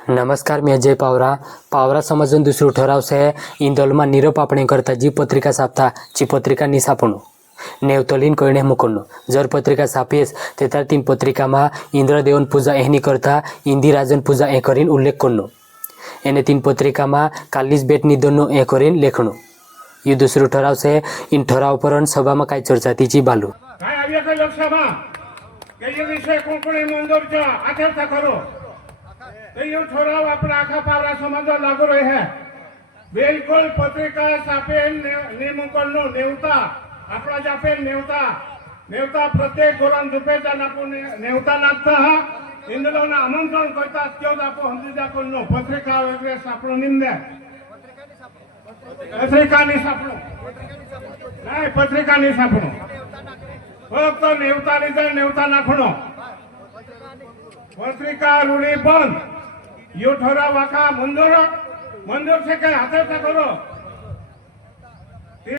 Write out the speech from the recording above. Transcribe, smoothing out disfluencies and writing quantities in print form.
नमस्कार, मी अजय पावरा. पावरा समाजून दुसरो ठराव से इंदोलमा निरोप આપણે કરતા जी पत्रिका छापता ची पत्रिका ની छापणो नेवतलीन कळणे मुकणो जर पत्रिका छापीस तेतार तीन पत्रिकाમાં इंद्रदेवन पूजा एहनी करता इंदिराजन पूजा ए करीन उल्लेख करनो એને तीन पत्रिकाમાં कालीज बेट निधननो ए करीन लेखणो ये दुसरो ठराव से इन ठराव पर सभाમાં काय चर्चा तीची बालू काय આવ્યા કે લોકસભા કે ये विषय कोण मंजूरचा आचरता करो तो ये ठराव अपना आखा पावरा समाज लागू रहे है बिल्कुल पत्रिका छापे नेमकरणो नेवता अपना जापे नेवता नेवता प्रत्येक गोरान झुपेचा नापू नेवता लागता हा इंदलोना आमंत्रण करता त्यो दापो हमजा कोणनो पत्रिका वगैरे सापडो निमदे पत्रिका नि सापडो नाही पत्रिका नि सापडो फक्त नेवता नि नेवता नाखणो पत्रिका रूढी बंद यो ठराव आखा मंजूर मंजूर से काय हाताचा करो